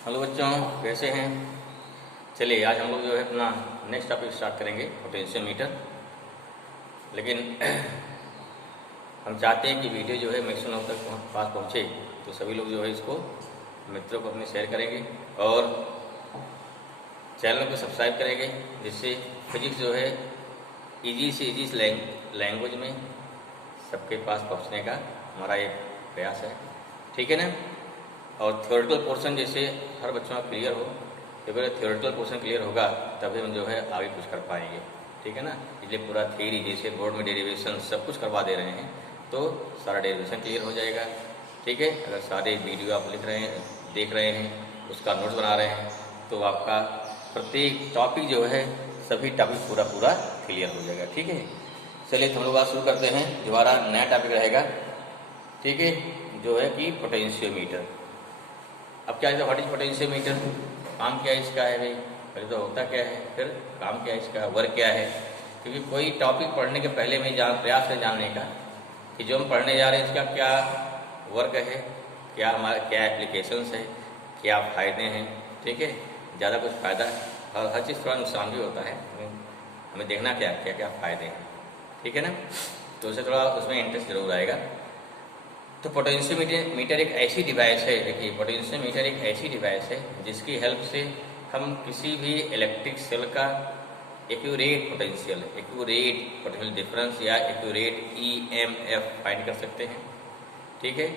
Hello बच्चों, कैसे हैं। चलिए आज हम लोग जो है अपना नेक्स्ट टॉपिक स्टार्ट करेंगे, पोटेंशियोमीटर। लेकिन हम चाहते हैं कि वीडियो जो है मैक्सिमम लोग तक पास पहुँचे, तो सभी लोग जो है इसको मित्रों को अपने शेयर करेंगे और चैनल को सब्सक्राइब करेंगे, जिससे फिजिक्स जो है ईजी से ईजी लैंग्वेज में सबके पास पहुँचने का हमारा एक प्रयास है। ठीक है ना। और थ्योरेटिकल पोर्शन जैसे हर बच्चों का क्लियर हो, जब थ्योरेटिकल पोर्शन क्लियर होगा तभी हम जो है आगे कुछ कर पाएंगे। ठीक है ना। इसलिए पूरा थ्योरी जैसे बोर्ड में डेरिवेशन सब कुछ करवा दे रहे हैं, तो सारा डेरिवेशन क्लियर हो जाएगा। ठीक है। अगर सारे वीडियो आप लिख रहे हैं, देख रहे हैं, उसका नोट्स बना रहे हैं, तो आपका प्रत्येक टॉपिक जो है सभी टॉपिक पूरा क्लियर हो जाएगा। ठीक है। चलिए तो हम लोग बात शुरू करते हैं। जो हमारा नया टॉपिक रहेगा, ठीक है, जो है कि पोटेंशियोमीटर। अब क्या है, व्हाट इज पोटेंशियोमीटर, काम क्या इसका है भाई, पहले तो होता क्या है, फिर काम क्या इसका, वर्क क्या है। क्योंकि कोई टॉपिक पढ़ने के पहले में प्रयास है जानने का कि जो हम पढ़ने जा रहे हैं इसका क्या वर्क है, क्या हमारा क्या एप्लीकेशंस है, क्या फ़ायदे हैं। ठीक है। ज़्यादा कुछ फ़ायदा और हर चीज़ थोड़ा नुकसान भी होता है, हमें देखना क्या क्या क्या फ़ायदे हैं। ठीक है ना। तो उसे थोड़ा उसमें इंटरेस्ट जरूर आएगा। तो पोटेंशियोमीटर एक ऐसी डिवाइस है, देखिए पोटेंशियोमीटर एक ऐसी डिवाइस है जिसकी हेल्प से हम किसी भी इलेक्ट्रिक सेल का एक्यूरेट पोटेंशियल डिफरेंस या एक्यूरेट EMF फाइंड कर सकते हैं। ठीक है।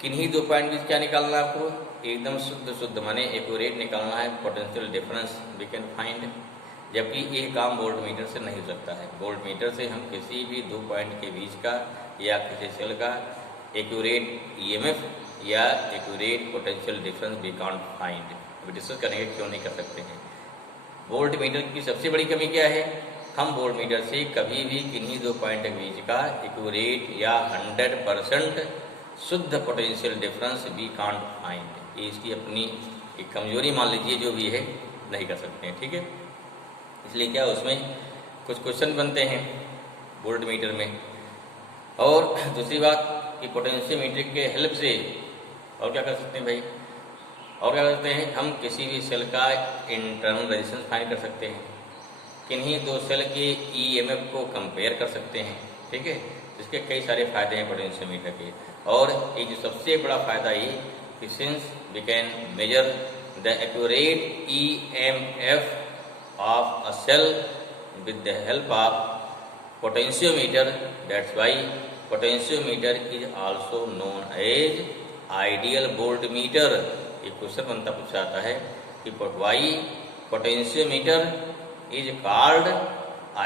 किन्हीं दो पॉइंट में क्या निकालना है आपको, एकदम शुद्ध माने एक्यूरेट निकालना है, potential difference we can find. जबकि ये काम वोल्ट मीटर से नहीं हो सकता है। वोल्ट मीटर से हम किसी भी दो पॉइंट के बीच का या किसी सेल का एक्यूरेट EMF या accurate potential difference we can't find. अभी डिस्कस करेंगे क्यों नहीं कर सकते हैं। वोल्ट मीटर की सबसे बड़ी कमी क्या है, हम वोल्ट मीटर से कभी भी किन्हीं दो पॉइंट के बीच का एक्यूरेट या 100% शुद्ध potential difference we can't find. ये इसकी अपनी एक कमजोरी मान लीजिए, जो भी है नहीं कर सकते हैं। ठीक है। इसलिए क्या उसमें कुछ क्वेश्चन बनते हैं वोल्ट मीटर में। और दूसरी बात कि पोटेंशियोमीटर के हेल्प से और क्या कर सकते हैं भाई, और क्या कर सकते हैं, हम किसी भी सेल का इंटरनल रेजिस्टेंस फाइंड कर सकते हैं, किन्हीं दो सेल के EMF को कंपेयर कर सकते हैं। ठीक है। इसके कई सारे फायदे हैं पोटेंशियोमीटर के। और एक जो सबसे बड़ा फायदा ये कि since we can measure the accurate EMF of a cell with the help of potentiometer, that's why potentiometer is also known as ideal voltmeter। ये क्वेश्चन बनता पूछा जाता है कि why potentiometer is called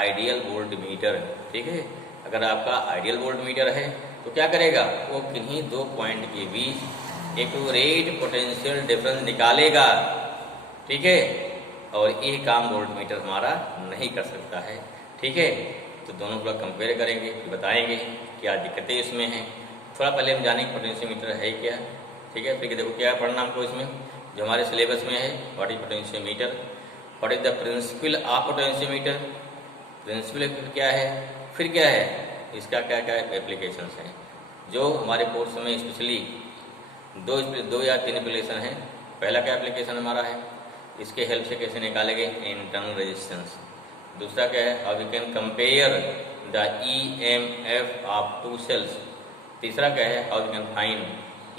ideal voltmeter। ठीक है। अगर आपका आइडियल वोल्टमीटर है तो क्या करेगा, वो किन्हीं दो पॉइंट के बीच एक्यूरेट पोटेंशियल डिफरेंस निकालेगा। ठीक है। और ये काम वोल्टमीटर हमारा नहीं कर सकता है। ठीक है। तो दोनों को कंपेयर करेंगे, बताएंगे क्या दिक्कतें इसमें हैं। थोड़ा पहले हम जानेंगे पोटेंशियोमीटर है क्या। ठीक है। फिर देखो क्या पढ़ना हमको इसमें, जो हमारे सिलेबस में है, what is potentiometer, what is the principle of potentiometer, principle क्या है, फिर क्या है, इसका क्या क्या एप्लीकेशंस हैं। जो हमारे कोर्स में स्पेशली दो या तीन एप्लीकेशन हैं। पहला क्या एप्लीकेशन हमारा है, इसके हेल्प से कैसे निकालेंगे इंटरनल रेजिस्टेंस। दूसरा क्या है, how we can compare the EMF of two cells. तीसरा क्या है, how we can find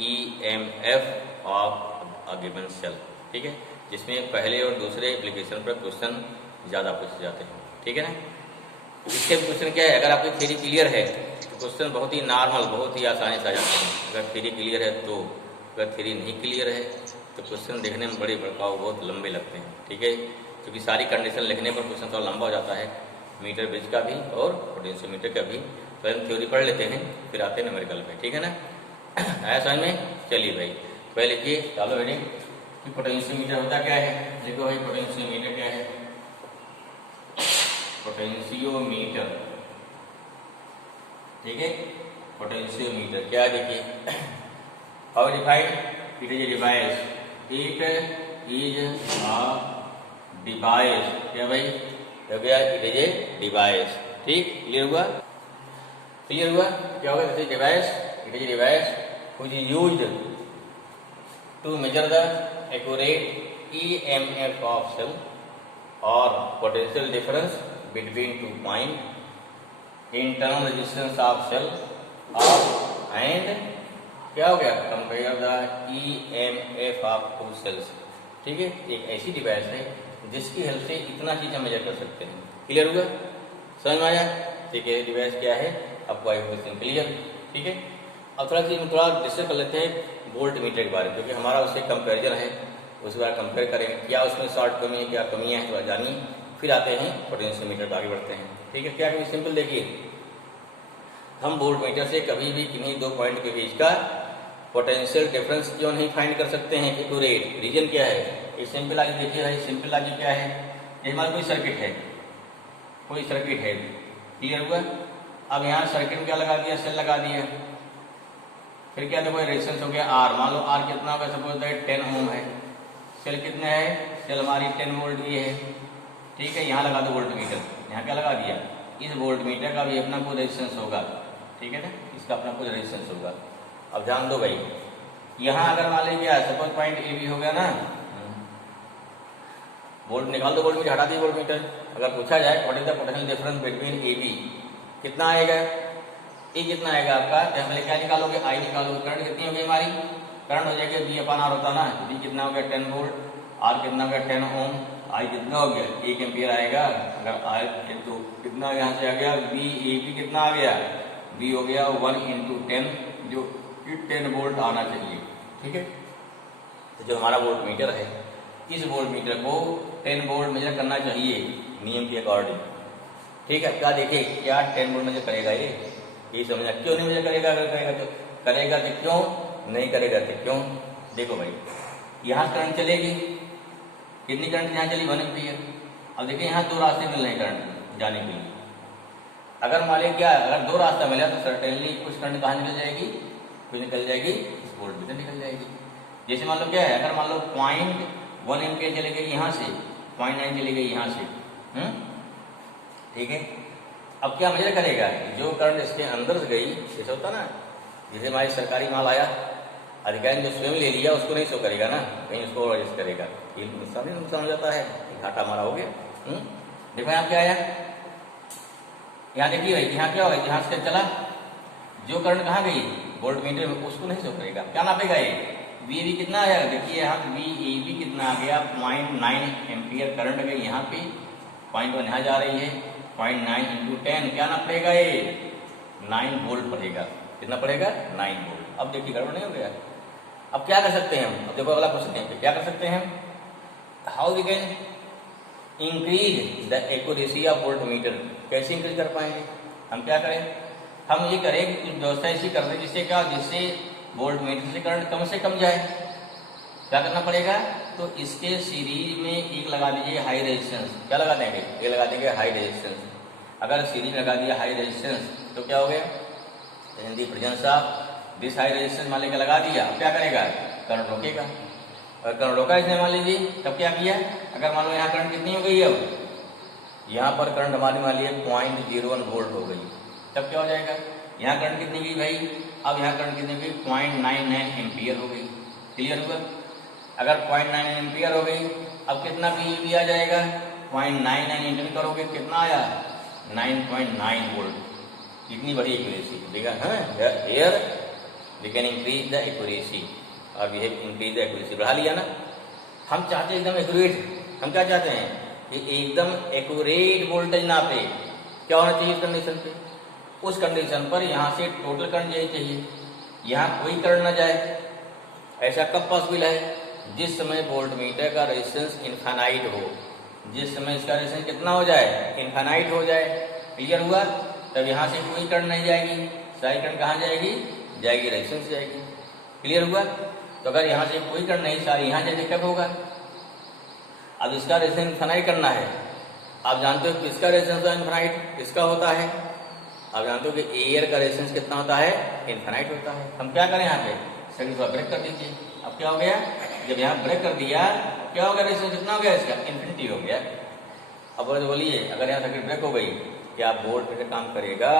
EMF of a given cell. ठीक है। जिसमें पहले और दूसरे एप्लीकेशन पर क्वेश्चन ज़्यादा पूछे जाते हैं। ठीक है ना। इसके क्वेश्चन क्या है, अगर आपकी थ्योरी क्लियर है तो क्वेश्चन बहुत ही नॉर्मल, बहुत ही आसानी से आ जाते हैं। अगर थ्योरी क्लियर है तो, अगर थ्योरी नहीं क्लियर है तो क्वेश्चन देखने में बड़े भड़काऊ बहुत लंबे लगते हैं। ठीक है। क्योंकि सारी कंडीशन लिखने पर क्वेश्चन थोड़ा लंबा हो जाता है, मीटर ब्रिज का भी और पोटेंशियोमीटर का भी। तो हम थ्योरी पढ़ लेते हैं, फिर आते हैं न्यूमेरिकल पे। ठीक है ना। आया समझ में। चलिए भाई पहले लिखिए, चालो हेडिंग कि पोटेंशियोमीटर होता क्या है। देखो भाई पोटेंशियोमीटर क्या है, पोटेंशियोमीटर। ठीक है। पोटेंशियोमीटर क्या, देखिए how defined, it is a device, it is a device. क्या भाई हो गया, इट इज ए डिवाइस। ठीक, क्लियर हुआ, क्लियर हुआ। क्या होगा, this is device, it is a device which is used to measure the accurate EMF of cell or potential difference between 2 point internal resistance of cell of and क्या हो गया compare the EMF of 2 cells। ठीक है, एक ऐसी device है जिसकी help से इतना चीज हम मेजर कर सकते हैं। क्लियर हुआ, समझ में आया? ठीक है, डिवाइस क्या है आपको आई क्वेश्चन क्लियर। ठीक है, अब थोड़ा डिस्कस कर लेते हैं वोल्ट मीटर के बारे में, क्योंकि हमारा उससे कंपेरिजन है, उस बार कंपेयर करेंगे क्या उसमें शॉर्ट कमी है क्या कमियां हैं, थोड़ा जानिए, फिर आते हैं पोटेंशियोमीटर पर आगे बढ़ते हैं। ठीक है, क्या कभी सिंपल देखिए, हम वोल्ट मीटर से कभी भी किन्हीं दो पॉइंट के बीच का पोटेंशियल डिफरेंस क्यों नहीं फाइंड कर सकते हैं एक्यूरेट? रीजन क्या है? ये सिंपल लॉजिक देखिए भाई, सिंपल लॉजिक क्या है, ये हमारा कोई सर्किट है, क्लियर हुआ। अब यहाँ सर्किट में क्या लगा दिया, सेल लगा दिया, फिर क्या देखो रेजिस्टेंस हो गया आर, मान लो आर कितना होगा, सपोज दैट 10 ओम है, सेल कितने है, सेल हमारी 10 वोल्ट की है। ठीक है, यहाँ लगा दो वोल्ट मीटर, यहाँ क्या लगा दिया, इस वोल्ट मीटर का भी अपना कोई रेजिस्टेंस होगा। ठीक है ना, इसका अपना कुछ रेजिस्टेंस होगा। अब जान दो भाई, यहाँ अगर मान लीजिए सपोज पॉइंट ए बी हो गया ना, वोल्ट निकाल दो, वोल्ट मीटर हटा दी वोल्ट मीटर। अगर पूछा जाए what is the potential difference between A B, कितना आएगा, ए कितना आएगा आपका, पहले क्या निकालोगे, आई निकालोगे, करंट कितनी होगी हमारी, करंट हो जाएगी बी अपन आर होता ना, बी कितना हो गया 10 वोल्ट, आर कितना हो गया 10 ओम, आई कितना हो गया 1 एम्पियर आएगा। अगर आई तो कितना यहाँ से आ गया, बी ए बी कितना आ गया, बी हो गया 1 × 10, जो 10 वोल्ट आना चाहिए। ठीक है, तो जो हमारा वोल्ट मीटर है, इस वोल्ट मीटर को 10 वोल्ट मेजर करना चाहिए नियम के अकॉर्डिंग। ठीक है, क्या देखिए क्या 10 वोल्ट मेजर करेगा ये समझना, क्यों नहीं मेजर करेगा, अगर करेगा तो क्यों नहीं करेगा तो क्यों। देखो भाई, यहाँ करंट चलेगी, कितनी करंट यहाँ चली 1 एम्पियर। अब देखिए यहाँ दो रास्ते मिल रहे हैं करंट जाने के लिए, अगर मान लीजिए क्या, अगर दो रास्ता मिला तो सर्टेनली कुछ करंट कहाँ निकल जाएगी, कुछ निकल जाएगी इस वोल्ट मीटर निकल जाएगी। जैसे मान लो क्या है, अगर मान लो 0.1 एम्पियर चले गई यहाँ से, 0.9 चली गई यहाँ से, ठीक है। अब क्या मेजर करेगा, जो करंट इसके अंदर से गई, जैसे होता ना, जैसे हमारी सरकारी माल आया, अधिकारी ने जो स्वयं ले लिया उसको नहीं शो करेगा ना, कहीं उसको रजिस्ट करेगा, ये नुकसान हो जाता है, घाटा हमारा हो गया। देखो यहाँ क्या आया, यहाँ देखिए भाई, यहाँ क्या होगा, यहाँ से चला, जो करंट कहाँ गई वोल्ट मीटर में, उसको नहीं शो करेगा। क्या नापेगा ये, वी कितना आया, देखिए यहाँ वी कितना आ गया 0.9 एम्पियर करंट गई यहाँ पे, 0.1 यहाँ जा रही है, 0.9 × 10 क्या ना पड़ेगा, ये 9 वोल्ट पड़ेगा। कितना पड़ेगा, 9 वोल्ट। अब देखिए गड़बड़ नहीं हो गया। अब क्या कर सकते हैं हम, अब देखो अगला क्वेश्चन है, क्या कर सकते हैं, how we can increase the accuracy of voltmeter. कैसे इंक्रीज कर पाएंगे, हम क्या करें, हम ये करें कि कुछ व्यवस्था ऐसी कर दें जिससे क्या, जिससे वोल्ट मीटर से करंट कम से कम जाए। क्या करना पड़ेगा, तो इसके सीरीज में एक लगा दीजिए हाई रेजिस्टेंस। क्या लगा देंगे, एक लगा देंगे हाई रेजिस्टेंस। अगर सीरीज लगा दिया हाई रेजिस्टेंस तो क्या हो गया, in the presence of this high resistance मान लीजिए लगा दिया, अब क्या करेगा, करंट रोकेगा। अगर करंट रोका इसने मान लीजिए, तब क्या किया, अगर मान लो यहाँ करंट कितनी हो गई, अब यहाँ पर करंट हमारी मान लीजिए 0.01 वोल्ट हो गई, तब क्या हो जाएगा, यहाँ करंट कितनी गई भाई, अब यहाँ करंट कितनी गई 0.99 एम्पियर हो गई। क्लियर हुआ, अगर 0.99 एम्पियर हो गई, अब कितना भी आ जाएगा, 0.99 इंटर करोगे कितना आया, 9.9 वोल्ट। इतनी बड़ी एक्यूरेसी देखा, here we can increase the accuracy, और we have increase the accuracy, बढ़ा लिया ना। हम चाहते हैं एकदम एक्यूरेट, हम क्या चाहते हैं कि एकदम एक्यूरेट वोल्टेज नापे। क्या होना चाहिए इस कंडीशन पे, उस कंडीशन पर यहाँ से टोटल करंट यही चाहिए, यहाँ कोई करंट ना जाए। ऐसा कब पॉसिबल है, जिस समय वोल्ट मीटर का रेजिस्टेंस इनफाइनाइट हो, जिस समय इसका रेजिस्टेंस कितना हो जाए, इनफाइनाइट हो जाए। क्लियर हुआ, तब यहाँ से कोई करंट नहीं जाएगी, सारी करंट कहाँ जाएगी, जाएगी रेजिस्टेंस जाएगी। क्लियर हुआ, तो अगर यहाँ से कोई करंट नहीं, सारी यहाँ जाएगी, कब होगा। अब इसका रेजिस्टेंस इनफाइनाइट करना है, आप जानते हो किसका रेजिस्टेंस इनफाइनाइट किसका होता है, आप जानते हो कि एयर का रेजिस्टेंस कितना होता है, इनफाइनाइट होता है। हम क्या करें, यहाँ पे सर्किट को ब्रेक कर दीजिए। अब क्या हो गया, जब यहाँ ब्रेक कर दिया क्या हो गया, रेजिस्टेंस कितना हो गया इसका, इन्फिनिटी हो गया। अब बोलिए अगर यहाँ सर्किट ब्रेक हो गई, क्या वोल्ट मीटर काम करेगा,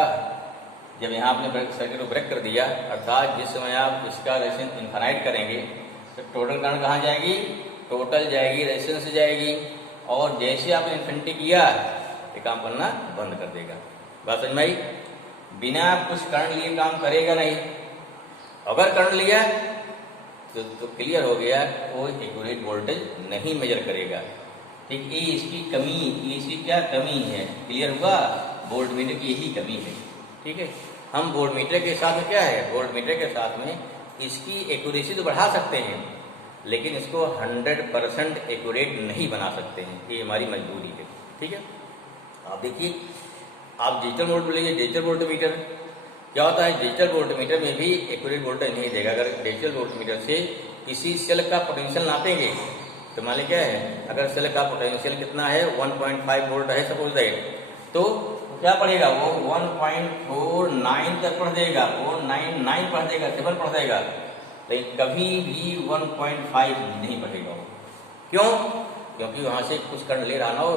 जब यहाँ आपने सर्किट को ब्रेक कर दिया, अर्थात जिस समय आप इसका रेजिस्टेंस इनफाइनाइट करेंगे तो टोटल करंट कहाँ जाएगी, टोटल जाएगी रेजिस्टेंस से जाएगी, और जैसे आपने इन्फिनिटी किया ये काम करना बंद कर देगा। बात समझ में आई? बिना कुछ करंट लिए काम करेगा नहीं। अगर करंट लिया तो क्लियर हो गया, वो एक्यूरेट वोल्टेज नहीं मेजर करेगा। ठीक, ये इसकी कमी, ये इसकी क्या कमी है, क्लियर हुआ? वोल्ट मीटर की यही कमी है। ठीक है, हम वोल्ट मीटर के साथ में क्या है, वोल्ट मीटर के साथ में इसकी एक्यूरेसी तो बढ़ा सकते हैं, लेकिन इसको 100% एक्यूरेट नहीं बना सकते हैं, ये हमारी मजबूरी है। ठीक है, आप देखिए, आप डिजिटल वोल्ट बोलेंगे, डिजिटल वोल्ट मीटर क्या होता है, डिजिटल वोल्ट मीटर में भी एक्यूरेट वोल्टेज नहीं देगा। अगर डिजिटल वोल्ट मीटर से किसी सेल का पोटेंशियल नापेंगे तो मान लीजिए क्या है, अगर सेल का पोटेंशियल कितना है 1.5 वोल्ट है सपोज दैट, तो क्या पड़ेगा, वो 1.49 तक पढ़ देगा, 499 पढ़ देगा, 7 पढ़ देगा, लेकिन कभी भी 1.5 नहीं पढ़ेगा वो। क्यों? क्योंकि वहां से कुछ करंट ले रहा ना हो।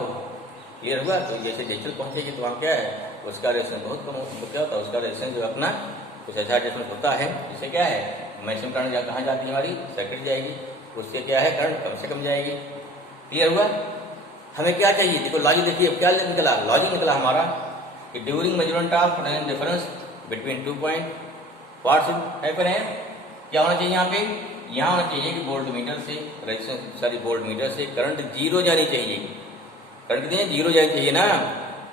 क्लियर हुआ? तो जैसे डिजिटल पहुंचेगी तो वहाँ क्या है, उसका रेजिस्टेंस बहुत कम हो, क्या होता है उसका रेजिस्टेंस जो अपना कुछ ऐसा रेजिस्टेंस होता है, जिससे क्या है मैक्सिमम करंट कहाँ जाती है, हमारी सर्किट जाएगी, उससे क्या है करंट कम से कम जाएगी। क्लियर हुआ? हमें क्या चाहिए, देखो लॉजिक देखिए, क्या निकला, लॉजिक निकला हमारा कि during measurement of potential difference between 2 point what should happen है, क्या होना चाहिए यहाँ पे, यहाँ होना चाहिए कि वोल्ट मीटर से रेजिस्टेंस सॉरी वोल्ट मीटर से करंट 0 जानी चाहिए। करंट कितनी है, 0 जानी चाहिए ना।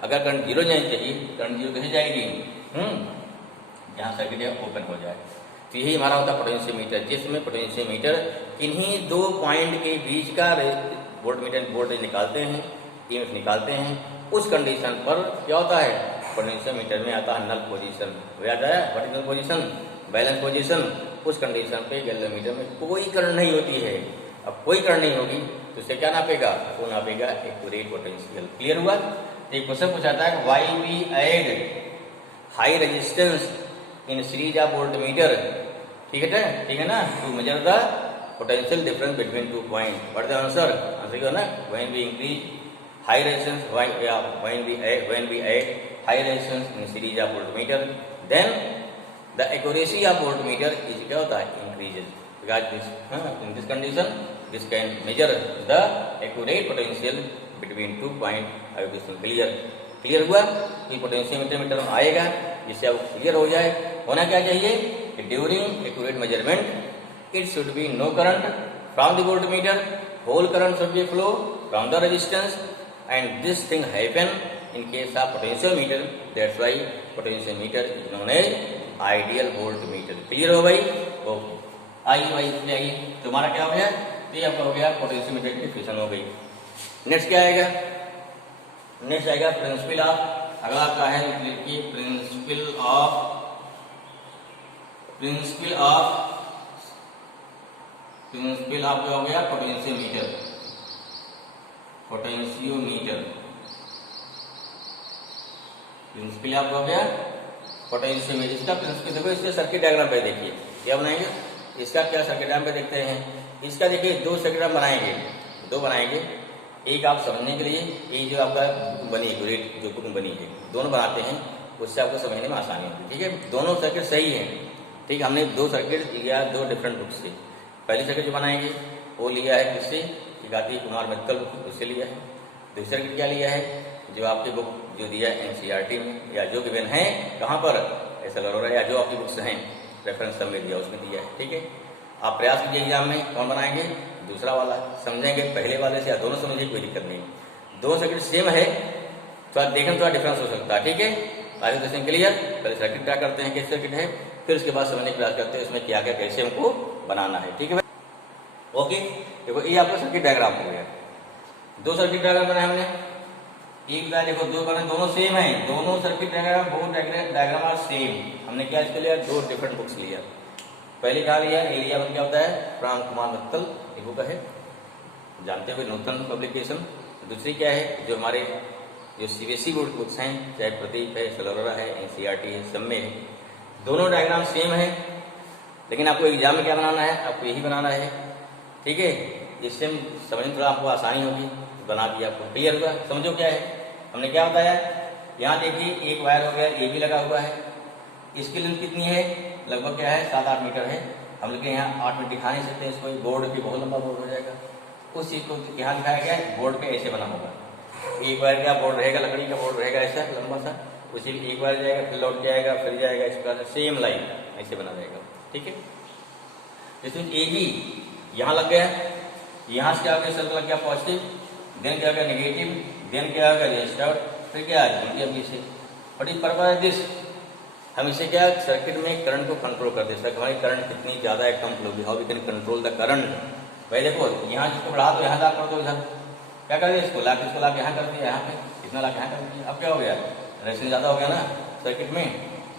अगर करंट 0 जानी चाहिए, करंट 0 कैसे जाएगी, जहाँ सर्किट ओपन हो जाए। तो यही हमारा होता है पोटेंशियोमीटर, जिसमें पोटेंशियोमीटर किन्हीं 2 पॉइंट के बीच का वोल्ट मीटर वोल्टेज निकालते हैं, ईएमएफ निकालते हैं। उस कंडीशन पर क्या होता है, पोटेंशियोमीटर में आता है नल पोजीशन, याद आया, what is null position, balance position. उस कंडीशन पे गैल्वेमीटर में कोई करंट नहीं होती है। अब कोई करंट नहीं होगी तो उसे क्या नापेगा, वो नापेगा एक्यूरेट पोटेंशियल। क्लियर हुआ? एक क्वेश्चन पूछा था, why we add high resistance in series of voltmeter, ठीक है ना, to measure the potential difference between 2 point. What the answer, answer क्या ना, when we increase high resistance, when we add high resistance in series of voltmeter, then the accuracy of voltmeter is क्या होता है, increases. Because this, in this condition, this can measure the accurate potential between 2 point. I hope this is clear. Clear हुआ कि potentiometer metre में आएगा, जिससे अब clear हो जाए। होना क्या चाहिए कि during accurate measurement it should be no current from the voltmeter, whole current should be flow from the resistance, and this thing happen in case of potentiometer, that's why potentiometer is known as ideal voltmeter. Clear हो भाई? Okay, आइए भाई इसमें आइए, तुम्हारा क्या हो गया, तो ये आपका हो गया पोटेंशियोमीटर की डिफिनेशन हो गई। नेक्स्ट क्या आएगा, नेक्स्ट आएगा प्रिंसिपल ऑफ, अगला आपका है कि प्रिंसिपल ऑफ क्या हो गया, पोटेंशियोमीटर। प्रिंसिपल ऑफ हो गया पोटेंशियोमीटर। इसका प्रिंसिपल देखो, इसके सर्किट डायग्राम पे देखिए क्या बनाएंगे, इसका क्या सर्किट डायग्राम पे देखते हैं। इसका देखिए 2 सर्किट डायग्राम बनाएंगे, 2 बनाएंगे। एक आप समझने के लिए, एक जो आपका बुक बनी है, ग्रेड जो बुक बनी है, दोनों बनाते हैं, उससे आपको समझने में आसानी होती है। ठीक है, दोनों सर्किट सही है। ठीक है, हमने 2 सर्किट लिया 2 डिफरेंट बुक से। पहली सर्किट जो बनाएंगे वो लिया है किससे, गाती कुमार मित्तल बुक, उससे लिया है। दूसरी सर्किट क्या लिया है, जो आपकी बुक जो दिया एनसीईआरटी में, या जो गिवन है कहाँ पर एसएल अरोरा, या जो आपकी बुक्स हैं रेफरेंस सब में दिया, उसमें दिया है। ठीक है, आप प्रयास कीजिए एग्जाम में कौन बनाएंगे, दूसरा वाला समझेंगे, पहले वाले से या दोनों समझिए, कोई दिक्कत नहीं। 2 सर्किट सेम है तो आप देखें थोड़ा डिफरेंस हो सकता है। ठीक है, आगे क्वेश्चन क्लियर। पहले सर्किट क्या करते हैं, कैसे सर्किट है, फिर उसके बाद समझने की प्रयास करते हैं उसमें क्या क्या कैसे हमको बनाना है। ठीक है भाई, ओके। देखो ये आपका सर्किट डायग्राम हो गया, 2 सर्किट डायग्राम बनाए हमने। एक बार देखो 2 बने, दोनों सेम है, दोनों circuit diagram, both diagram are same. हमने क्या इसके लिया, 2 डिफरेंट बुक्स लिया। पहले कहा लिया, एरिया में क्या होता है, राम कुमार मित्तल एक बुक है, जानते हुए नूतन पब्लिकेशन। दूसरी क्या है, जो हमारे जो सीबीएसई बोर्ड बुक्स हैं, चाहे प्रदीप है, सलोरा है, एनसीईआरटी है, सब में है। दोनों डायग्राम सेम है, लेकिन आपको एग्जाम में क्या बनाना है, आपको यही बनाना है। ठीक है, इससे समझने में थोड़ा आपको आसानी होगी, बना दिया आपको। क्लियर हुआ? समझो क्या है, हमने क्या बताया। यहाँ देखिए एक वायर हो गया, ये भी लगा हुआ है, इसकी लेंथ कितनी है, लगभग क्या है 7-8 मीटर है। हम लोग यहाँ 8 में दिखा नहीं सकते इसको, बोर्ड पे बहुत लंबा बोर्ड हो जाएगा। उस चीज़ को यहाँ दिखाया गया है, बोर्ड पे ऐसे बना होगा। एक वायर का बोर्ड रहेगा, लकड़ी का बोर्ड रहेगा ऐसा लंबा सा, उसी एक वायर जाएगा, फिर लौट के आएगा, फिर जाएगा, इस प्रकार से सेम लाइन ऐसे बना रहेगा। ठीक है, इसमें ए बी यहाँ लग गया, यहाँ से क्या हो गया, सेल्फ लग गया पॉजिटिव, देन क्या हो गया नेगेटिव, देन क्या हो गया रजिस्टर, फिर क्या है बी से। बट इस पर्पज दिस हम इसे क्या सर्किट में करंट को कंट्रोल करते हैं, हमारी करंट कितनी ज़्यादा है कम फ्लो की, how we can control the current. भाई देखो यहाँ जिसको बढ़ा दो, यहाँ ला कर दो, इधर क्या कर दिया, इसको ला के यहाँ कर दिया, यहाँ पे इतना ला के यहाँ कर दिया। अब क्या हो गया, रेजिस्टेंस ज़्यादा हो गया ना सर्किट में,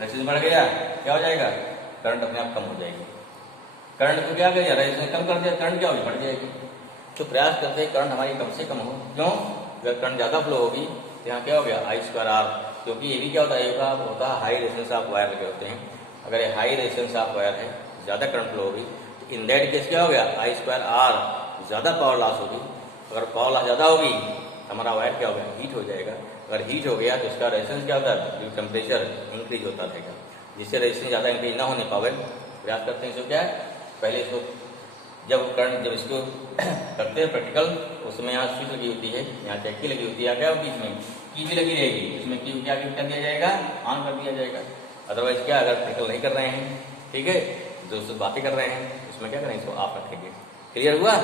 रेजिस्टेंस बढ़ गया, क्या हो जाएगा, करंट अपने आप कम हो जाएगी। करंट को क्या कर दिया, रेजिस्टेंस कम कर दिया, करंट क्या होगी, बढ़ जाएगी। तो प्रयास करते हैं करंट हमारी कम से कम हो। क्यों, अगर करंट ज़्यादा फ्लो होगी तो यहाँ क्या हो गया I2R, क्योंकि ये भी क्या होता है, एक होता है हाई रेजिस्टेंस ऑफ वायर लगे होते हैं। अगर ये हाई रेजिस्टेंस ऑफ वायर है, ज़्यादा करंट फ्लो होगी, तो इन दैट केस क्या हो गया I2R, ज़्यादा पावर लॉस होगी। अगर पावर लॉस ज़्यादा होगी हमारा वायर क्या होगा, हीट हो जाएगा। अगर हीट हो गया तो इसका रेजिस्टेंस क्या होता है, टेम्परेचर इंक्रीज होता रहेगा, जिससे रेजिस्टेंस ज़्यादा इंक्रीज ना होने पावे। प्रयास करते हैं इसको क्या है, पहले इसको जब करंट जब इसको करते हैं प्रैक्टिकल, उसमें यहाँ स्विच लगी होती है, यहाँ चैकी लगी होती है, क्या होगी इसमें की भी लगी रहेगी, इसमें की क्या कर दिया जाएगा, ऑन कर दिया जाएगा। अदरवाइज क्या, अगर प्रैक्टिकल नहीं कर रहे हैं, ठीक है, दोस्तों बातें कर रहे हैं, इसमें क्या करें, इसको ऑफ रखेंगे। क्लियर हुआ?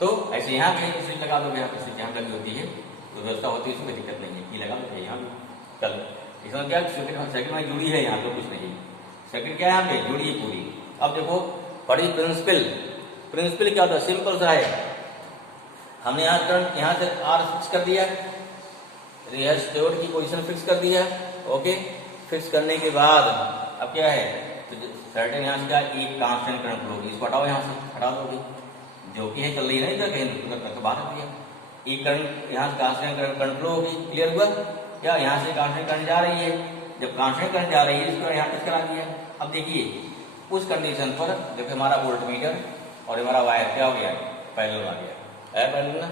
तो ऐसे यहाँ पे स्विच लगा दो, यहाँ पे स्विच यहाँ लगी होती है तो व्यवस्था होती है, इसमें दिक्कत नहीं है, की लगा दो यहाँ भी। चल इसमें क्या सर्किट में जुड़ी है, यहाँ तो कुछ नहीं, सर्किट क्या है यहाँ पे जुड़ी है पूरी। अब देखो बड़ी प्रिंसिपल क्या होता है, सिंपल सा है। हमने यहाँ करंट यहाँ से आर फिक्स कर दिया, रेजिस्टर की पोजीशन फिक्स कर दिया, ओके। फिक्स करने के बाद अब क्या है, तो सर्टेन यहाँ से क्या एक कांस्टेंट करंट फ्लो होगी, इसको हटाओ, यहाँ से हटा दोगे, जो कि है चल रही है ना, कहीं बाहर रख दिया, एक करंट यहाँ से कांस्टेंट करंट फ्लो होगी। क्लियर हुआ क्या, यहाँ से कांस्टेंट करंट जा रही है, जब कांस्टेंट करंट जा रही है इसको यहाँ टच करा दिया। अब देखिए उस कंडीशन पर जब हमारा वोल्ट मीटर और हमारा वायर क्या हो गया, पैरेलल आ गया, है पैरेलल ना।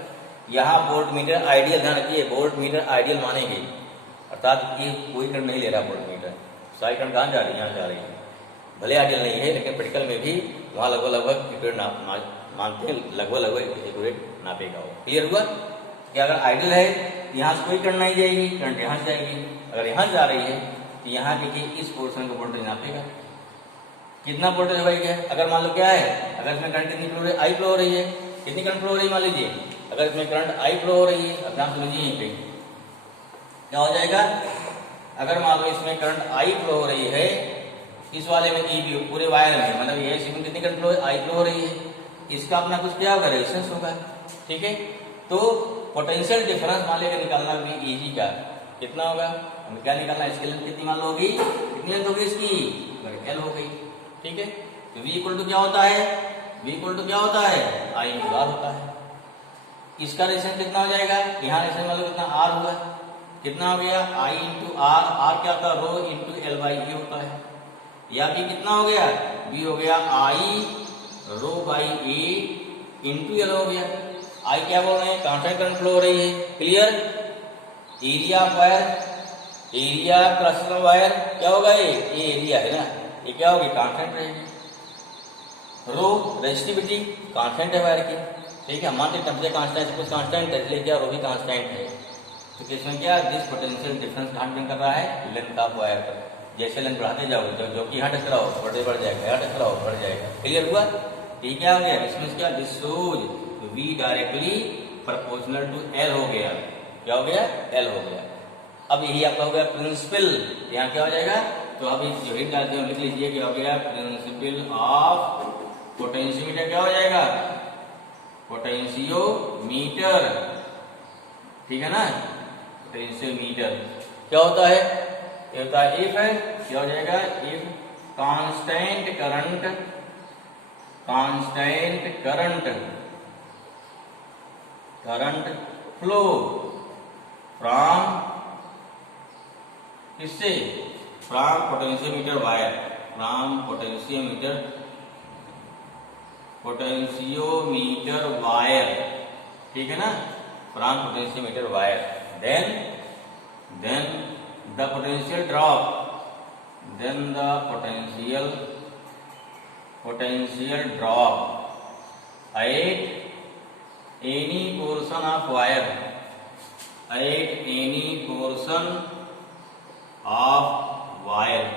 यहाँ वोल्ट मीटर आइडियल, ध्यान रखिए वोल्ट मीटर आइडियल मानेंगे, अर्थात ये कोई करंट नहीं ले रहा वोल्ट मीटर, सारी करंट कहाँ जा रही है, यहाँ जा रही है। भले आइडियल नहीं है लेकिन प्रैक्टिकल में भी वहाँ लगभग एक्यूरेट मानते हैं, लगभग एक्यूरेट नापेगा वो। क्लियर हुआ कि अगर आइडियल है यहाँ से कोई करंट नहीं जाएगी, करंट यहाँ से जाएगी। अगर यहाँ जा रही है तो यहाँ देखिए इस पोर्शन को वोल्टेज नापेगा, कितना वोल्टेज होगा क्या। अगर मान लो क्या है, अगर इसमें करंट कितनी फ्लो हो रही है, आई फ्लो हो रही है, कितनी करंट फ्लो हो रही है मान लीजिए, अगर इसमें करंट आई फ्लो हो रही है, अब ध्यान समझिए यहीं पे क्या हो जाएगा। अगर मान लो इसमें करंट आई फ्लो हो रही है, इस वाले में ई भी पूरे वायर में, मतलब ये इसमें कितनी करंट फ्लो आई फ्लो हो रही है, इसका अपना कुछ क्या होगा, रेजिस्टेंस होगा। ठीक है, तो पोटेंशियल डिफरेंस मान लेकर निकालना भी इजी का कितना होगा, हमें क्या निकालना है, इसकी लेंथ कितनी मान लो होगी, कितनी लेंथ होगी इसकी, एल हो गई। ठीक है, तो V इक्वल टू क्या होता है, V इक्वल टू क्या होता है, I इंटू आर होता है। इसका रेजिस्टेंस कितना हो जाएगा, यहाँ रेजिस्टेंस मान लो कितना आर हुआ, कितना हो गया I इंटू आर, आर क्या होता है रो इंटू एल बाई ए होता है, या भी कितना हो गया, V हो गया I rho by A into L हो गया। I क्या बोल रहे हैं, कांस्टेंट करंट फ्लो हो रही है। Clear, area of wire, area cross wire क्या होगा, ये एरिया है ना, ये क्या होगी, कांस्टेंट रहेगी। रो रेजिस्टिविटी कांस्टेंट है वायर की, ठीक है, मानते टेम्परेचर कांस्टेंट, कुछ कांस्टेंट है इसलिए क्या रो भी कांस्टेंट है। तो इसमें क्या दिस पोटेंशियल डिफरेंस कहाँ डिपेंड कर रहा है, लेंथ ऑफ वायर पर। जैसे लेंथ बढ़ाते जाओगे जो कि यहाँ टच कराओ वोल्टेज बढ़ जाएगा, यहाँ टच कराओ बढ़ जाएगा। क्लियर हुआ, ठीक है, हो गया। इसमें क्या this shows V directly proportional to L हो गया, क्या हो गया, L हो गया। अब यही आपका हो गया प्रिंसिपल, यहाँ क्या हो जाएगा, तो अभी जो हिट डालते हैं लिख लीजिए क्या हो गया, प्रिंसिपल ऑफ पोटेंशियोमीटर क्या हो जाएगा, पोटेंशियोमीटर, ठीक है ना। पोटेंशियोमीटर क्या होता है, ये होता है इफ है, क्या हो जाएगा, if constant current flow from किससे, from potentiometer wire, from potentiometer wire, ठीक है ना, from potentiometer wire, then the potential drop, potential drop at any portion of wire, at any portion of wire,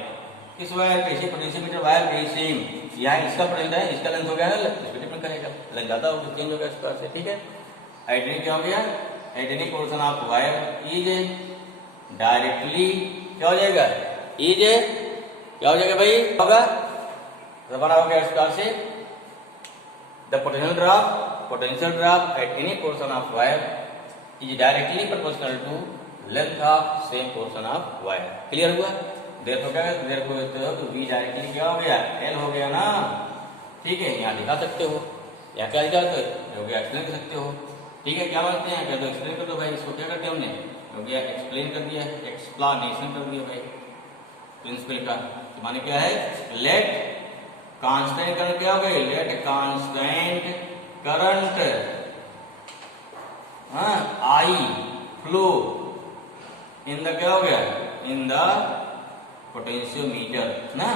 किस wire के, इसी potentiometer wire के same, यहाँ इसका पोटेंशियल है, इसका लेंथ हो गया ना, इसको डिपेंड करेगा, लेंथ ज्यादा होगा चेंज होगा इस तरह से, ठीक है। एट एनी क्या हो गया, eight any portion of wire is directly क्या हो जाएगा, इज क्या हो जाएगा भाई, होगा बना हो गया इस तरह से, the potential drop at any portion of wire is directly proportional to length of same portion of wire. Clear हुआ। देर हो गया, देर को तो v डायरेक्टली क्या हो गया, l हो गया ना, ठीक है। यहाँ दिखा सकते हो, यहाँ क्या दिखा हो गया, एक्सप्लेन कर सकते हो, ठीक है। क्या बोलते हैं, क्या तो एक्सप्लेन कर दो भाई, इसको क्या करते हैं हमने, हो गया एक्सप्लेन कर दिया, एक्सप्लेनेशन कर दिया भाई प्रिंसिपल का। तो माने क्या है, लेट कांस्टेंट करंट क्या हो गया, let constant current I flow in the क्या हो गया, इन द पोटेंशियोमीटर ना,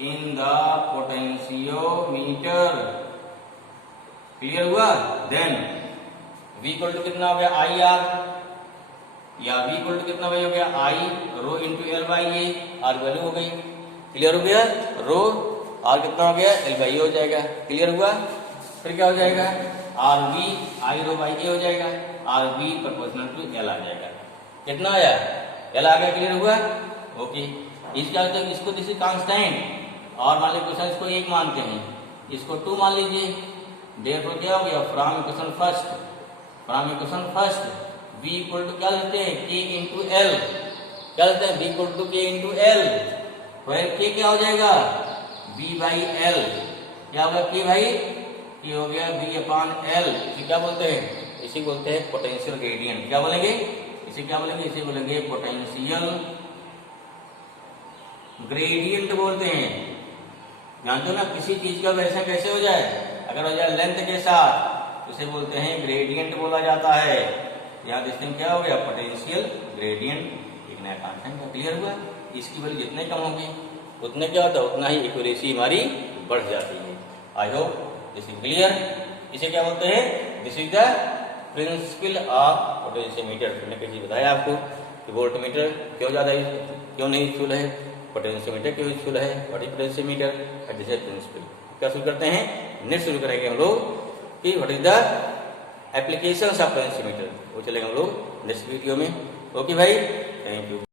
इन द पोटेंशियोमीटर। क्लियर हुआ। देन v इक्वल टू कितना हो गया, आई आर, या v इक्वल टू कितना भाई हो गया, I rho into L by A, R value हो गई। क्लियर हो गया। रो आर कितना हो गया, एल बाई ए हो जाएगा। क्लियर हुआ। फिर क्या हो जाएगा, R V I rho by A हो जाएगा, R V proportional to L आ जाएगा। कितना आया, एल आ गया। क्लियर हुआ। ओके। इसका मतलब इसको दिस इज कांस्टेंट, और मान लीजिए क्वेश्चन इसको 1 मानते हैं, इसको 2 मान लीजिए। देयरफॉर क्या हो गया, from equation first v equal to क्या लेते हैं, k इंटू एल। क्या लेते हैं, v equal to k into L. k क्या हो जाएगा, v बाई एल। क्या होगा k भाई, ये हो गया v अपॉन एल। इसे क्या बोलते हैं, इसी बोलते हैं पोटेंशियल ग्रेडियंट। क्या बोलेंगे, इसे क्या बोलेंगे, इसे बोलेंगे पोटेंशियल ग्रेडियंट बोलते हैं। जानते हो ना, किसी चीज का वैसा कैसे हो जाए, अगर हो जाए लेंथ के साथ, उसे बोलते हैं ग्रेडियंट बोला जाता है। यहाँ देखते हैं क्या हो गया, पोटेंशियल ग्रेडियंट, एक नया कांस्टेंट का। क्लियर हुआ। इसकी वैल्यू जितने कम होगी उतने क्या होता है, उतना ही एक्यूरेसी हमारी बढ़ जाती है। I hope this is clear. इसे क्या बोलते हैं, this is the principle of potentiometer. मैंने कैसे बताया आपको कि वोल्टमीटर क्यों ज्यादा क्यों नहीं यूजफुल है, पोटेंशियोमीटर क्यों यूजफुल है, what is potentiometer, this is principle. क्या शुरू करते हैं, नेक्स्ट शुरू करेंगे हम लोग कि what is the applications of potentiometer, वो चलेगा हम लोग नेक्स्ट वीडियो में। ओके भाई, थैंक यू।